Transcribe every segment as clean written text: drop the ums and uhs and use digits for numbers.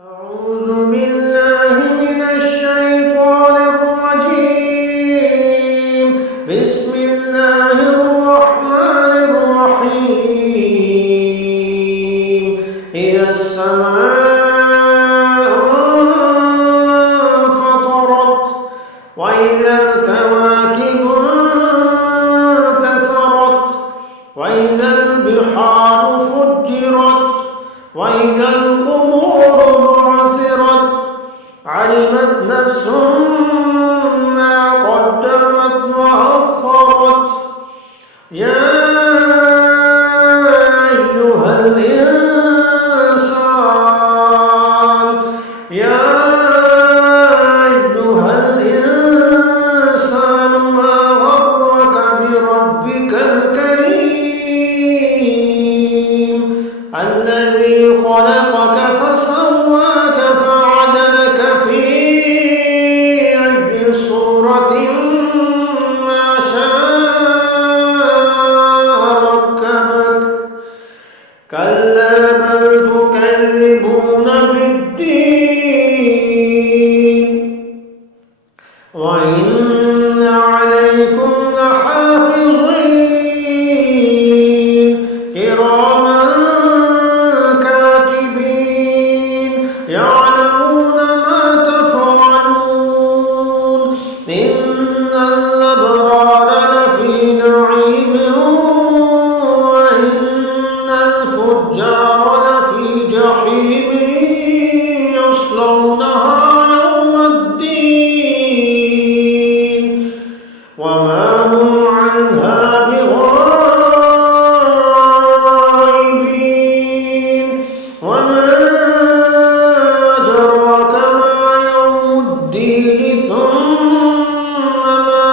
أعوذ بالله من الشيطان الرجيم. بسم الله الرحمن الرحيم. إذا السماء انفطرت وإذا الكواكب انتثرت وإذا البحار فجرت وإذا القبور بعثرت علمت نفس ما قدمت وأخرت. يا أيها الإنسان ما غرك بربك الكريم الذي خلقك فسواك فعدلك في أي صورة ما شاء ركبك. كلا بل تكذبون بالدين وإن عليكم لحافظين كراما كاتبين يعلمون ما تفعلون. إن الأبرار لفي نعيم وإن الفجار لفي جحيم يصلونها يوم الدين وما هم عنها بغائبين. وما أدراك ما يوم الدين ثم ما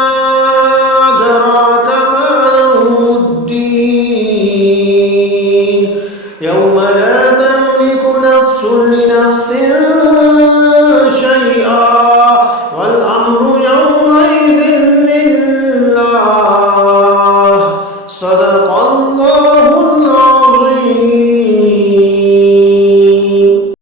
أدراك ما يوم الدين يوم لا تملك نفس لنفس